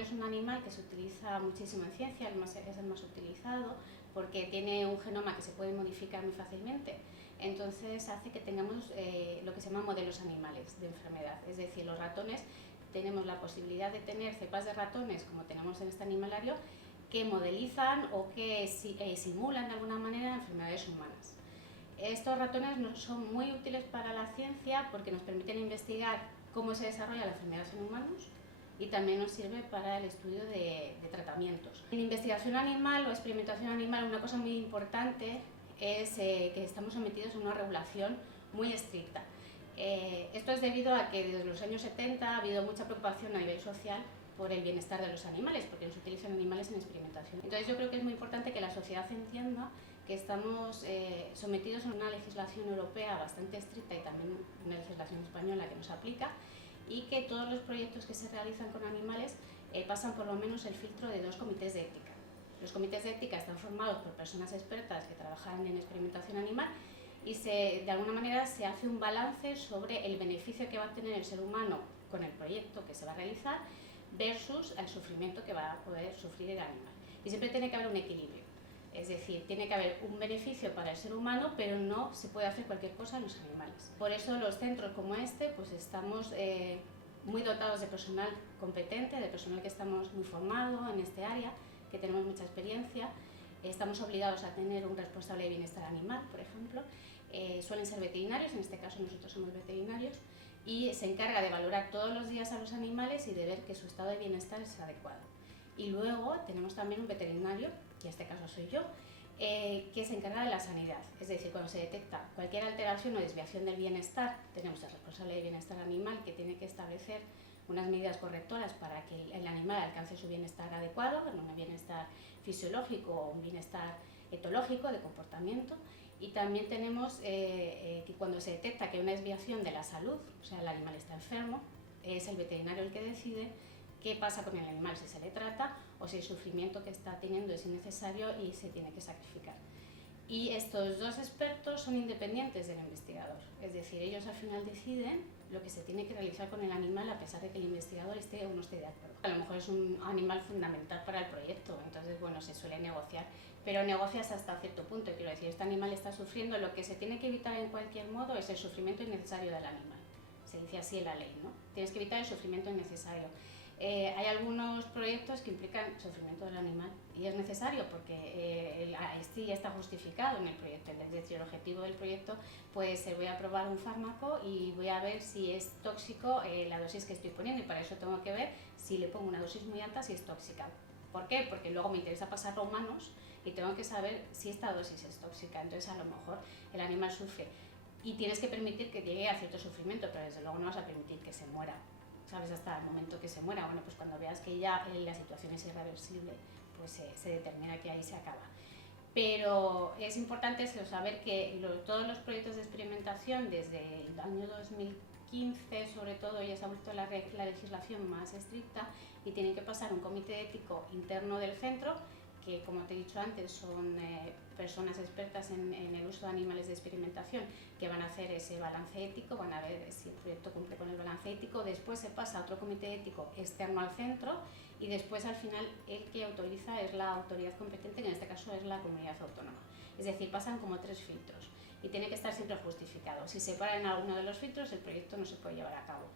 es un animal que se utiliza muchísimo en ciencia, es el más utilizado, porque tiene un genoma que se puede modificar muy fácilmente. Entonces hace que tengamos lo que se llama modelos animales de enfermedad. Es decir, los ratones tenemos la posibilidad de tener cepas de ratones, como tenemos en este animalario, que modelizan o que simulan de alguna manera enfermedades humanas. Estos ratones son muy útiles para la ciencia porque nos permiten investigar cómo se desarrolla la enfermedad en humanos y también nos sirve para el estudio de tratamientos. En investigación animal o experimentación animal, una cosa muy importante es que estamos sometidos a una regulación muy estricta. Esto es debido a que desde los años 70 ha habido mucha preocupación a nivel social por el bienestar de los animales, porque no se utilizan animales en experimentación. Entonces yo creo que es muy importante que la sociedad entienda que estamos sometidos a una legislación europea bastante estricta y también una legislación española que nos aplica, y que todos los proyectos que se realizan con animales pasan por lo menos el filtro de 2 comités de ética. Los comités de ética están formados por personas expertas que trabajan en experimentación animal y de alguna manera se hace un balance sobre el beneficio que va a tener el ser humano con el proyecto que se va a realizar versus el sufrimiento que va a poder sufrir el animal. Y siempre tiene que haber un equilibrio. Es decir, tiene que haber un beneficio para el ser humano, pero no se puede hacer cualquier cosa en los animales. Por eso los centros como este, pues estamos muy dotados de personal competente, de personal que estamos muy formado en este área, que tenemos mucha experiencia. Estamos obligados a tener un responsable de bienestar animal, por ejemplo. Suelen ser veterinarios, en este caso nosotros somos veterinarios, y se encarga de valorar todos los días a los animales y de ver que su estado de bienestar es adecuado. Y luego tenemos también un veterinario, que en este caso soy yo, que se encarga de la sanidad. Es decir, cuando se detecta cualquier alteración o desviación del bienestar, tenemos el responsable de bienestar animal que tiene que establecer unas medidas correctoras para que el animal alcance su bienestar adecuado, un bienestar fisiológico o un bienestar etológico de comportamiento. Y también tenemos que cuando se detecta que hay una desviación de la salud, o sea, el animal está enfermo, es el veterinario el que decide qué pasa con el animal, si se le trata o si el sufrimiento que está teniendo es innecesario y se tiene que sacrificar. Y estos 2 expertos son independientes del investigador, es decir, ellos al final deciden lo que se tiene que realizar con el animal a pesar de que el investigador esté o no esté de acuerdo. A lo mejor es un animal fundamental para el proyecto, entonces bueno, se suele negociar, pero negocias hasta cierto punto. Quiero decir, este animal está sufriendo, lo que se tiene que evitar en cualquier modo es el sufrimiento innecesario del animal. Se dice así en la ley, ¿no? Tienes que evitar el sufrimiento innecesario. Hay algunos proyectos que implican sufrimiento del animal y es necesario porque sí ya está justificado en el proyecto. Es decir, el objetivo del proyecto puede ser: voy a probar un fármaco y voy a ver si es tóxico la dosis que estoy poniendo, y para eso tengo que ver si le pongo una dosis muy alta, si es tóxica. ¿Por qué? Porque luego me interesa pasarlo a humanos y tengo que saber si esta dosis es tóxica. Entonces a lo mejor el animal sufre y tienes que permitir que llegue a cierto sufrimiento, pero desde luego no vas a permitir que se muera, ¿sabes? Hasta el momento que se muera. Bueno, pues cuando veas que ya la situación es irreversible, pues se determina que ahí se acaba. Pero es importante saber que todos los proyectos de experimentación desde el año 2015 sobre todo ya se ha vuelto la legislación más estricta y tienen que pasar un comité ético interno del centro, que como te he dicho antes son personas expertas en el uso de animales de experimentación, que van a hacer ese balance ético, van a ver si el proyecto cumple con el balance ético. Después se pasa a otro comité ético externo al centro y después al final el que autoriza es la autoridad competente, que en este caso es la comunidad autónoma. Es decir, pasan como 3 filtros y tiene que estar siempre justificado. Si se para en alguno de los filtros, el proyecto no se puede llevar a cabo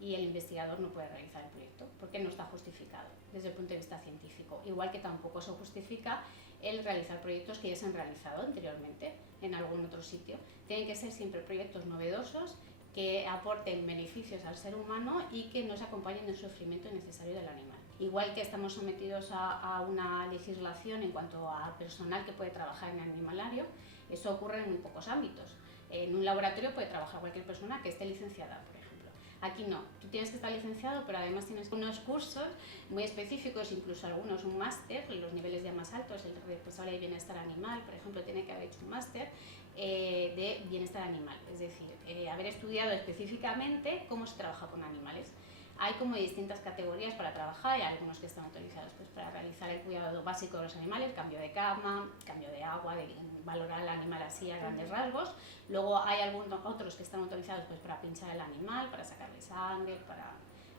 y el investigador no puede realizar el proyecto porque no está justificado desde el punto de vista científico. Igual que tampoco se justifica el realizar proyectos que ya se han realizado anteriormente en algún otro sitio. Tienen que ser siempre proyectos novedosos que aporten beneficios al ser humano y que no se acompañen del sufrimiento innecesario del animal. Igual que estamos sometidos a una legislación en cuanto a personal que puede trabajar en animalario, eso ocurre en muy pocos ámbitos. En un laboratorio puede trabajar cualquier persona que esté licenciada, por ejemplo. Aquí no, tú tienes que estar licenciado, pero además tienes unos cursos muy específicos, incluso algunos un máster, los niveles ya más altos. El responsable de bienestar animal, por ejemplo, tiene que haber hecho un máster de bienestar animal, es decir, haber estudiado específicamente cómo se trabaja con animales. Hay como distintas categorías para trabajar, y hay algunos que están autorizados pues, para realizar el cuidado básico de los animales, cambio de cama, cambio de agua, de valorar al animal así a grandes rasgos. Luego hay algunos otros que están autorizados pues, para pinchar el animal, para sacarle sangre, para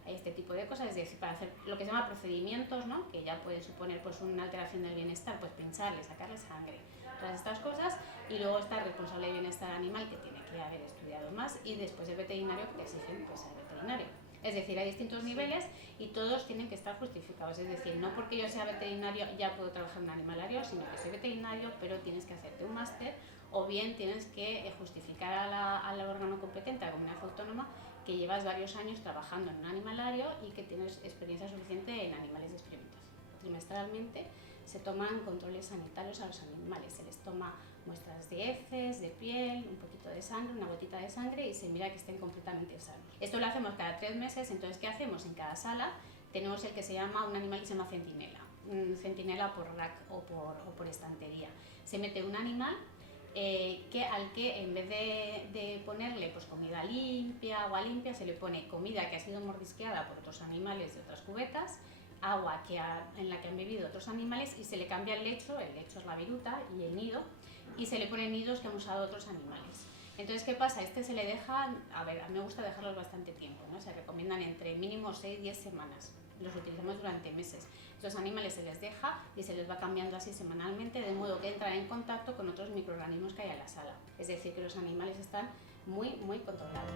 este tipo de cosas, es decir, para hacer lo que se llama procedimientos, ¿no? Que ya puede suponer pues una alteración del bienestar, pues pincharle, sacarle sangre, todas estas cosas, y luego está el responsable de bienestar animal, que tiene que haber estudiado más, y después el veterinario, que te exigen pues ser veterinario. Es decir, hay distintos niveles y todos tienen que estar justificados. Es decir, no porque yo sea veterinario ya puedo trabajar en un animalario, sino que soy veterinario, pero tienes que hacerte un máster o bien tienes que justificar al órgano competente, a la comunidad autónoma, que llevas varios años trabajando en un animalario y que tienes experiencia suficiente en animales de experimentación. Trimestralmente se toman controles sanitarios a los animales, se les toma muestras de heces, de piel, un poquito de sangre, una gotita de sangre y se mira que estén completamente sanos. Esto lo hacemos cada 3 meses, entonces ¿qué hacemos? En cada sala tenemos el que se llama, un animal que se llama centinela, centinela por rack o por estantería. Se mete un animal al que en vez de ponerle pues, comida limpia, agua limpia, se le pone comida que ha sido mordisqueada por otros animales de otras cubetas, agua en la que han bebido otros animales y se le cambia el lecho es la viruta y el nido, y se le ponen nidos que han usado otros animales. Entonces, ¿qué pasa? Se le deja, a mí me gusta dejarlos bastante tiempo, ¿no? Se recomiendan entre mínimo 6-10 semanas, los utilizamos durante meses. Los animales se les deja y se les va cambiando así semanalmente, de modo que entran en contacto con otros microorganismos que hay en la sala. Es decir, que los animales están muy, muy controlados.